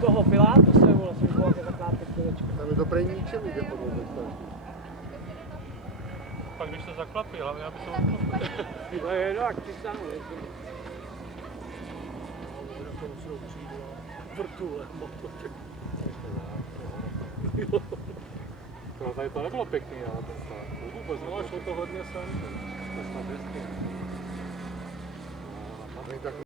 Toho Pilátu se vole, jsem byl jako taková pětkovečka. Tam je to prej ničem jde podle mě. Pak když to zaklapí, hlavně aby se odklopil. No je, no, ať ti stanu, vrtule, No tady to nebylo pěkný, ale ten stát. Vůbec no, šlo to hodně sem. To snad vždycky.